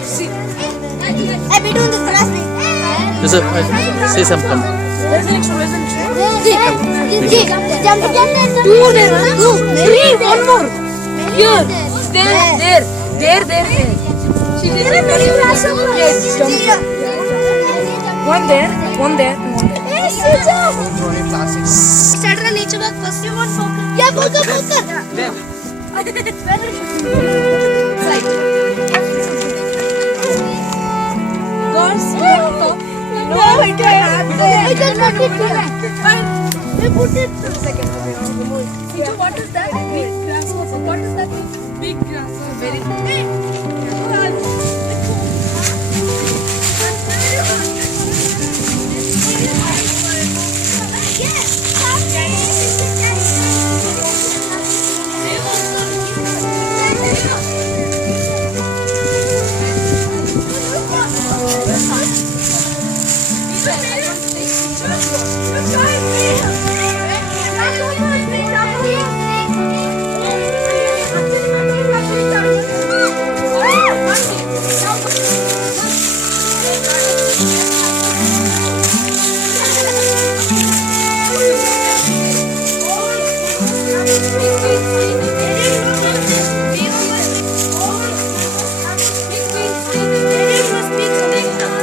Hey, we doing the grass. There's a say something. Jump. 2 there. 2, 3, 1 more. Here. There. She did it. One there. Started a nature walk first. You want focus? Yeah, focus. Girls, no, I can't put it here. Fine. We put it second. What is that? Big grasshopper. What is that? Big grasshopper. Very big.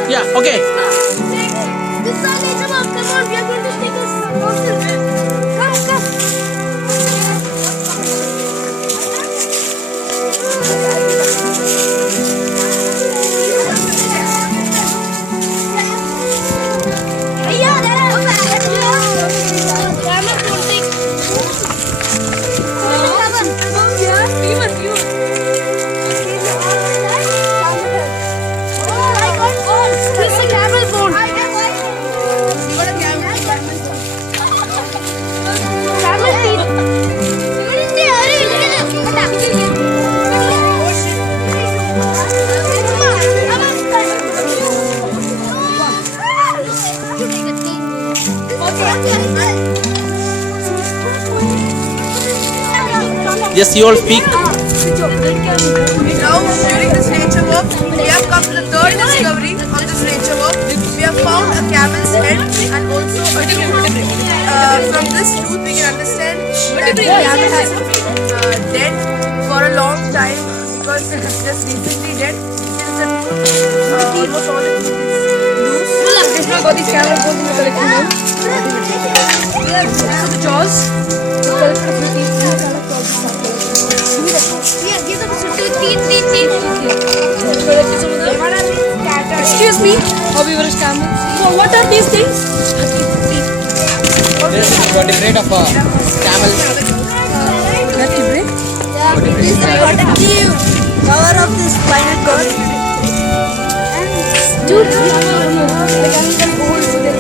Yeah, okay. This is our nature walk. Come on, we are going to take us fossil. Come. Yes, you all speak. Now, during this nature walk, we have come to the third discovery of this nature walk. We have found a camel's head and also a tooth. From this tooth, we can understand that the camel has been dead for a long time because it is just recently dead. Since the tooth, almost all the tooth is loose. Krishna got these camel bones in the collection room. So the jaws, the collection of the teeth. Excuse me, herbivorous camels. So what are these things? This is vertebrate of a camel. Vertebrate? Yeah, this is the protective cover of this spinal cord. Dude, the camels are old, so they are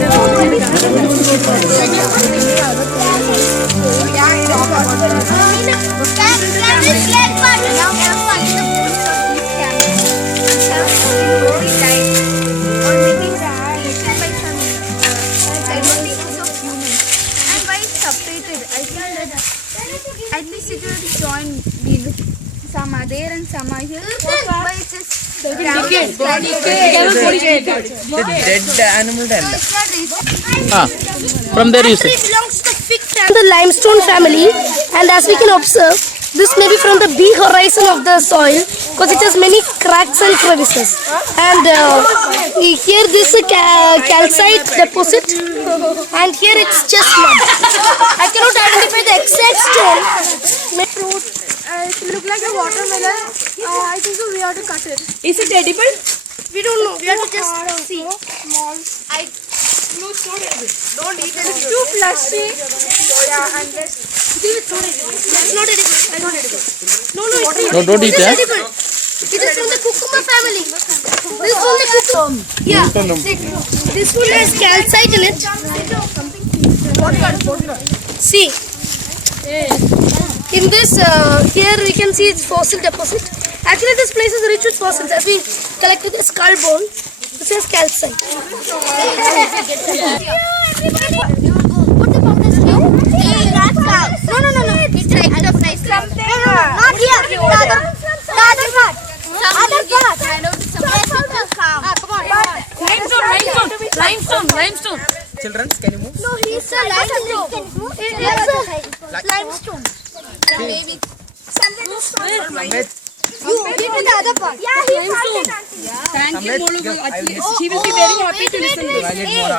at least it will join some are there and some are here, but it's just The dead animal. From there you see. It belongs to the limestone family, and as we can observe, this may be from the B horizon of the soil because it has many cracks and crevices. And here this is a calcite deposit, and here it's just mud. I cannot identify the exact stone. It looks like a watermelon. I think so we have to cut it. Is it edible? We don't know. We have to just see. Small. No, it's not edible. Don't eat it. It's too plastic. Yeah, and this. It's not edible. It's not edible. I don't edible. No, it's No, don't eat It is that. edible. It is from the cucumber family. This is from the cucumber. Yeah. This one has calcite in it. See. In this, here we can see its fossil deposit. Actually, this place is rich with fossils. As we collected the skull bone, this is calcite. No. It's right of nice. No. Not here. The other part. Maybe. You hit the other part. Yeah, he found it. Thank you, Molu. She will be very happy to listen to this.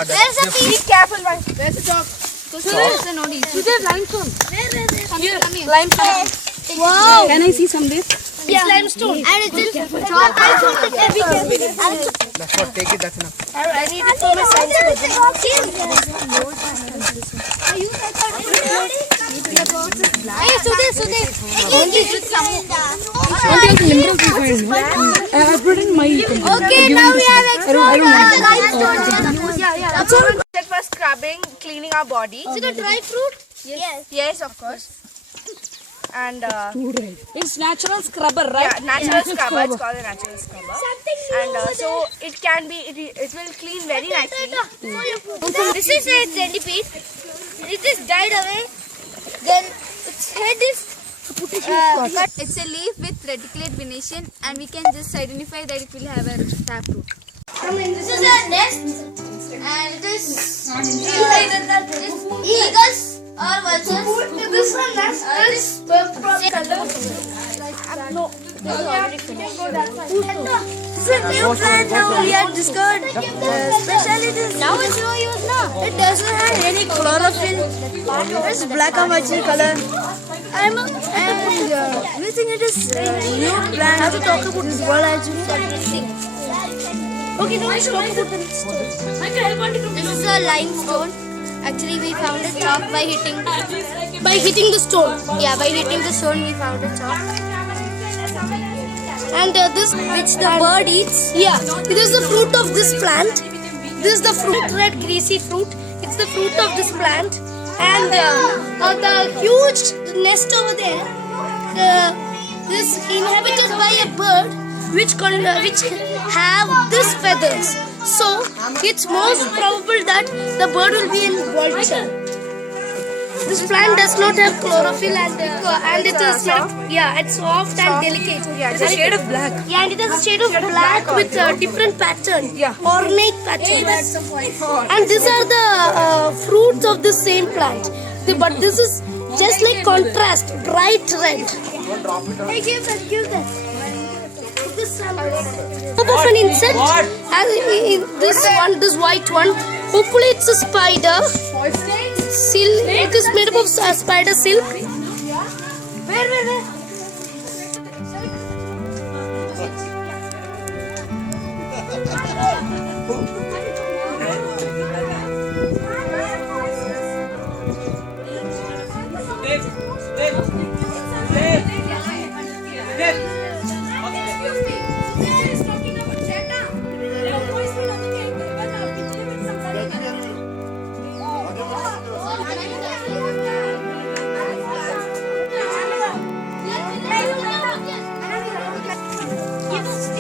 There's a piece. Be careful, man. Where's the chalk? Sudhir, limestone. Limestone. Wow. Can I see some this? It's limestone. And it's in chalk. I found it. Be careful. That's what, take it, that's enough. I need it for my science Hey, Sudhir. I put in my. Okay, now we have explored the limestone. That was scrubbing, cleaning our body. Is it a dry fruit? Yes. Yes, of course. And It's natural scrubber, right? yeah, natural scrubber. It's called a natural scrubber. And so it can be, it will clean very nicely. This is a centipede. It is died away. Then its head is cut. It's a leaf with reticulate venation, and we can just identify that it will have a taproot. This is a nest, and it is eagles or vultures. This one nest is purple color. No, this is a new plant now we have discovered. Specialties. Now it's no use now. It doesn't have any chlorophyll. It's black and white in color. And we think it is a new plant. I have to talk about this world as Okay, now let's talk about the next stone. This is a limestone. Actually, we found a chalk by hitting. By hitting the stone. Yeah, by hitting the stone, we found a chalk. And this Which the bird eats. Yeah, this is the fruit of this plant. This is the fruit, red greasy fruit. It's the fruit of this plant. And the huge nest over there, this inhabited by a bird which have these feathers. So it's most probable that the bird will be in vulture. This plant does not have chlorophyll and it is it's soft and delicate. Yeah, it's a shade of black. Yeah, and it has a shade of black with different pattern, ornate patterns. And these are the fruits of the same plant. But this is just like contrast, bright red. Hey, give that. This of an insect. This white one. Hopefully it's a spider. Silk. It is made up of spider silk. Where?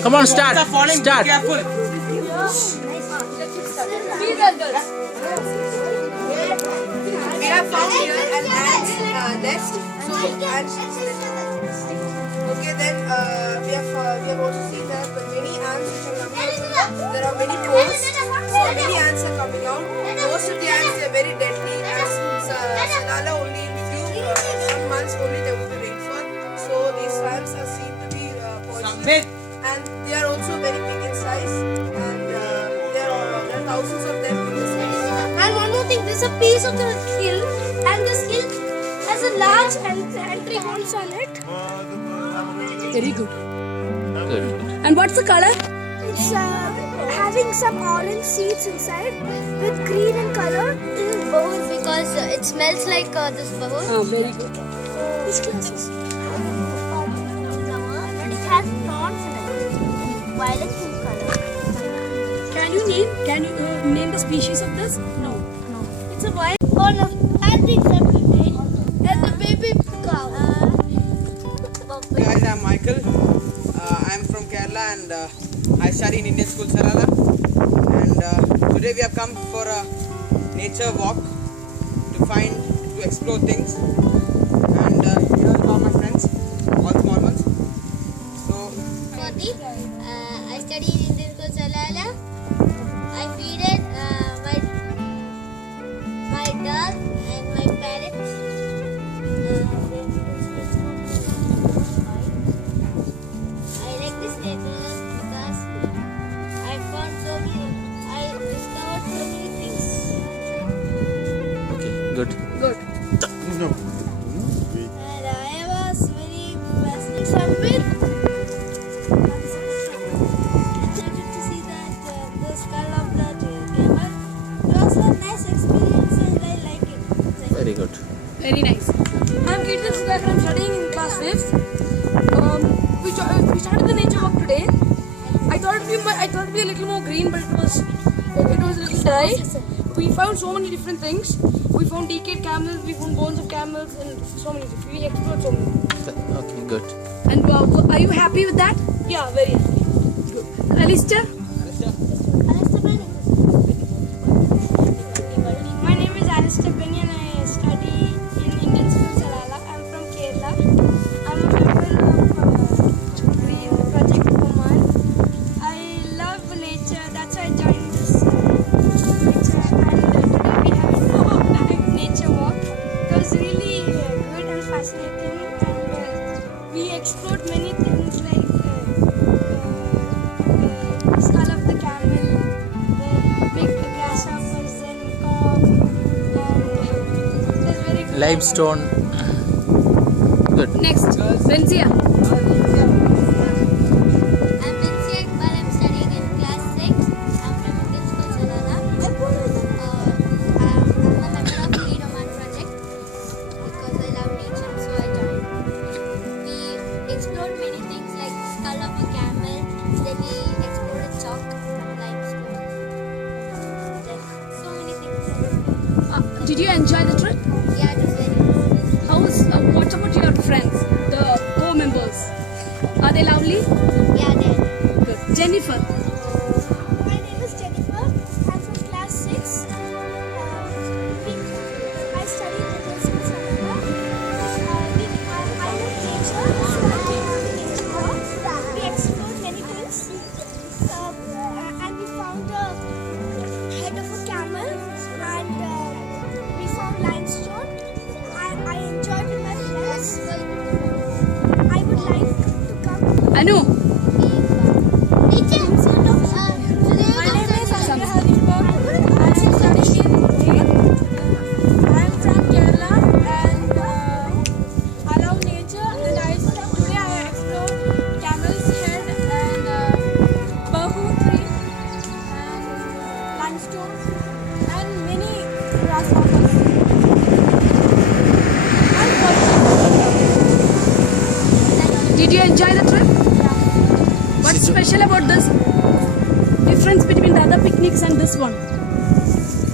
Come on, start. Start. We have found here an ant's nest. So, okay, then we have also seen that many ants which are coming out. There are many posts. So many ants are coming out. Most of the ants are very deadly. As Salala only in few months only there will be rainfall. So these swamps are seen to be poisonous. And they are also very big in size. And there are thousands of them in this place. And one more thing, there's a piece of the hill, and this hill has a large entry holes on it. Very good. And what's the color? It's having some orange seeds inside with green in color. This is bahur because it smells like this bahur. Very good. Which classes? And it has thorns in it. Violet in color. Can you name the species of this? No. It's a white. Oh no, and the baby. And the baby cow. Guys, I'm Michael. I'm from Kerala and I study in Indian School Sarala. And today we have come for a nature walk to explore things. And here are all my friends, all small ones. So, I study in Indian school Salala. I feeded my dog and my parrot. Joseph. We started the nature walk today. I thought it'd be a little more green, but it was a little dry. We found so many different things. We found decayed camels, we found bones of camels, and so many things. We explored so many things. Okay, good. And are you happy with that? Yeah, very happy. Good. Alistair? My name is Alistair Penny and I study in Indian School Salala. I'm from Kerala. I'm a member of Green Project Oman. I love nature, that's why I joined this nature. And today we have a nature walk. It was really good and fascinating. And we explored many things like skull of the camel, the big grasshoppers and cock, and it was very good. Limestone. Good. Next, Benzia. I'm Vinci Akbar. I'm studying in class 6. I'm from Indian School Salala. I'm a member of Green Oman project because I love nature, so I joined. We explored many things like skull of a camel. Then we explored a chalk from limestone. Then so many things. Did you enjoy the trip? Yeah, it was very nice. What about your friends, the co-members? Are they lovely? Yeah, then. Good. Jennifer. My name is Jennifer. I'm from class 6. I study in Indian School Salala. I love nature, so I came on the nature walk. We explored many things. And we found a head of a camel and we found limestone. I enjoyed with my friends. I would like to come. Anu. My name is Asya Haribab. I am studying in 8th. I am from Kerala and I love nature and today I explored camel's head and bahu tree and limestone and many grasshoppers. Did you enjoy the trip? What's special about this? Difference between the other picnics and this one? It's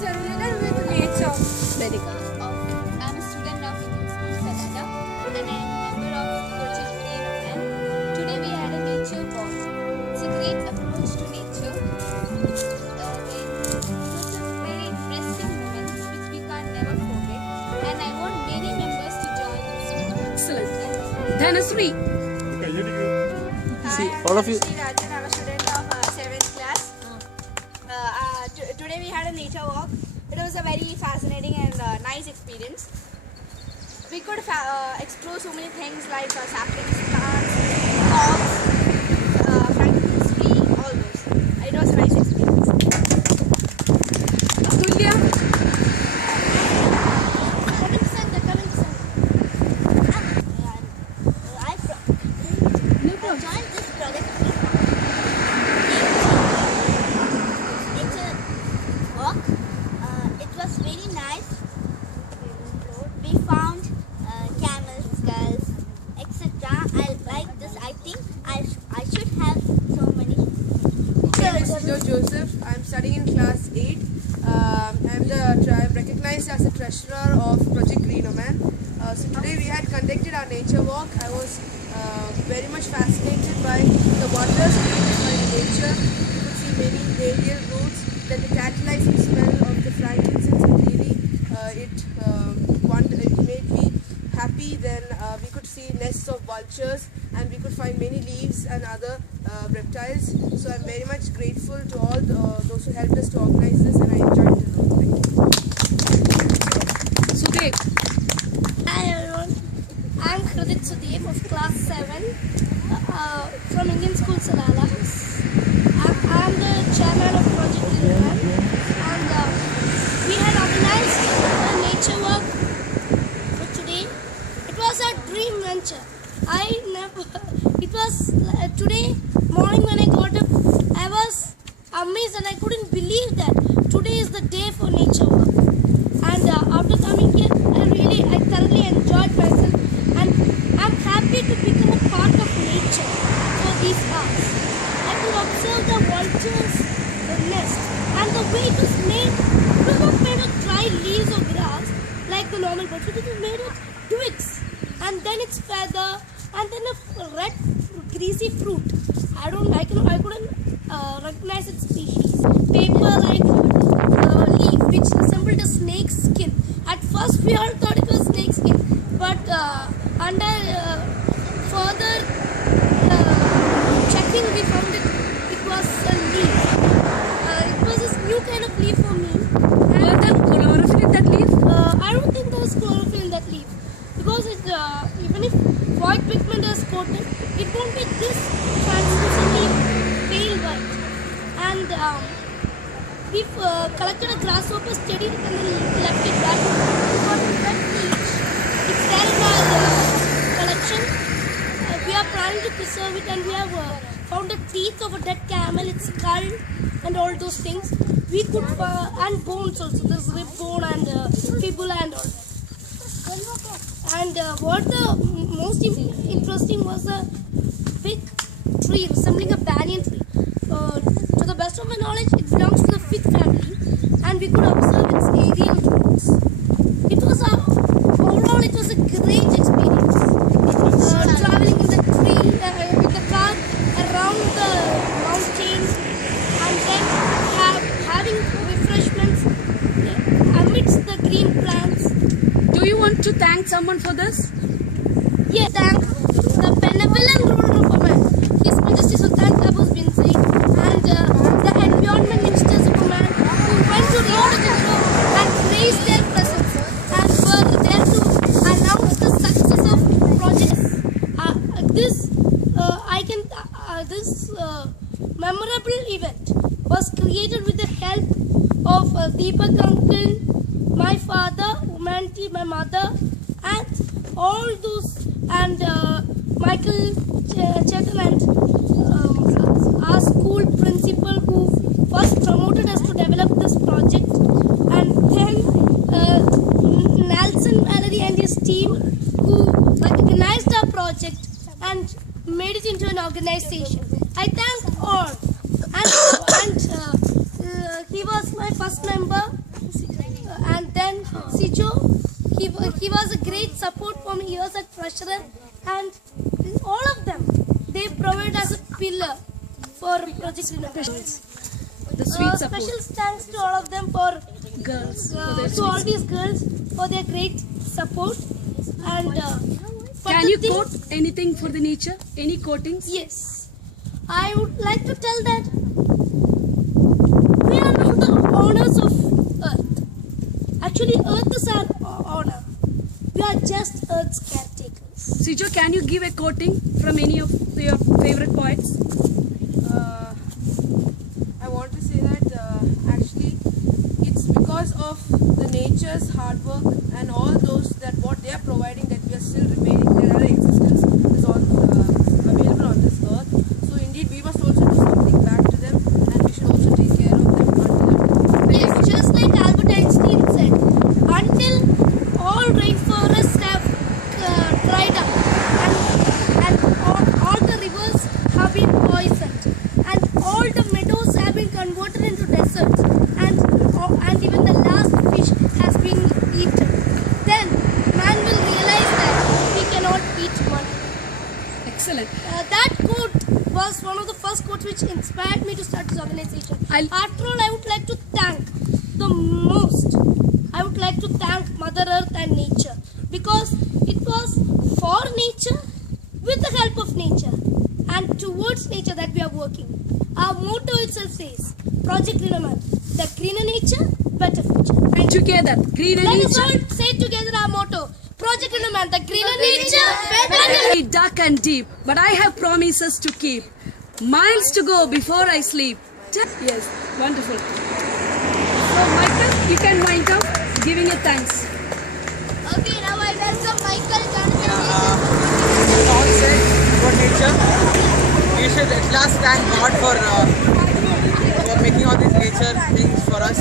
related with nature. Very good. I'm a student of Indian School Salala and I am a member of Project Green Oman. Today we had a nature walk. It's a great approach to nature. It was a very interesting moments which we can't never forget. And I want many members to join this. Excellent. Dhanasri. See, all of you. Rajan, I'm a student of 7th class. Today we had a nature walk. It was a very fascinating and nice experience. We could explore so many things like saplings, plants, dogs, Franklin's tree, all those. It was a nice experience. Tulya. I joined this project nature walk. It was very nice. We found camel skulls, etc. I like this. I think I should have so many. My name is Joseph. I'm studying in class 8. I'm recognized as the treasurer of Project Green Oman. So today we had conducted our nature walk. I was very much fascinated by the wonders created by the nature. You could see many aerial routes, then the tantalizing smell of the frankincense and lily. It made me happy. Then we could see nests of vultures and we could find many leaves and other reptiles. So I'm very much grateful to all those who helped us to organize this and I enjoyed it a lot. Thank you. Sudev. Hi everyone, I'm Kredit Sudev of class 7 from Indian School Salala. I'm the chairman of Project Green and we had organized a nature walk for today. It was a dream venture. It was today morning when I got up, I was amazed and I couldn't believe that today is the day for nature walk. And after coming here, I thoroughly enjoyed myself twigs, and then its feather, and then a red greasy fruit. I couldn't recognize its species. Paper-like leaf which resembled a snake's skin. At first we all thought it was snake skin, but under further checking we found it was a leaf. It was this new kind of leaf for me. Was there chlorophyll in that leaf? I don't think there was chlorophyll in that leaf, because even if white pigment is coated, it won't be this translucently pale white. And we've collected a grasshopper, studied it, and then left it back. We got a red peach. It's there in our collection. We are planning to preserve it, and we have found the teeth of a dead camel, its skull, and all those things. We could and bones also. There's rib bone and fibula and all. And what the most interesting was a big tree resembling a banyan tree. To the best of my knowledge, it belongs to the fig family, and we could observe its aerial roots. It was overall it was a great experience. Traveling in the tree, with the car around the mountains, and then having refreshments amidst the green plants. Do you want to thank someone for this? Yes, thank the benevolent ruler of Oman, His Majesty Sultan Qaboos bin Said, and the environment ministers of Oman, who went to Rio de Janeiro and praised their presence and were there to announce the success of projects. This memorable event was created with the help of Deepak uncle, my father, Umanti, my mother, and all those, and Michael Chetan and our school principal who first promoted us to develop this project, and then Nelson Mallory and his team who recognized our project and made it into an organization. I thank all, and he was my first member, and then Sijo, he was a great support for me. He was a treasurer, and all of them, they provide as a pillar for project innovations. The sweet support. Special thanks to all of them for Girls. to all these girls for their great support. And Can you quote anything for the nature? Any quotings? Yes, I would like to tell that we are not the owners of Earth. Actually, Earth is our owner. We are just Earth's caretakers. Sijo, can you give a quoting from any of your favorite poets? I want to say that actually it's because of the nature's hard work and all those that what they are providing that we are still remaining, that our existence is on available on this earth. So indeed we must also do something back to them, and we should also take care of them until Yes, just like Albert Einstein said, until all rainforests have dried up, and all the rivers have been poisoned, and all the meadows have been converted into deserts, and even the last fish has been eaten, then man will realize that he cannot eat money. Excellent. That quote was one of the first quotes which inspired me to start this organization. After all, I would like to thank Mother Earth and nature, because it was for nature, with the help of nature, and towards nature that we are working. Our motto itself says, Project Renoman, the greener nature, better future. Thank you. Together, greener Let us nature. all say together our motto, Project Renoman, the greener nature, better Very dark and deep, but I have promises to keep. Miles to go before I sleep. Yes, wonderful. So, Michael, you can wind up giving a thanks. Okay, now I welcome Michael Jonathan. All said about nature. We should at last thank God for making all these nature things for us.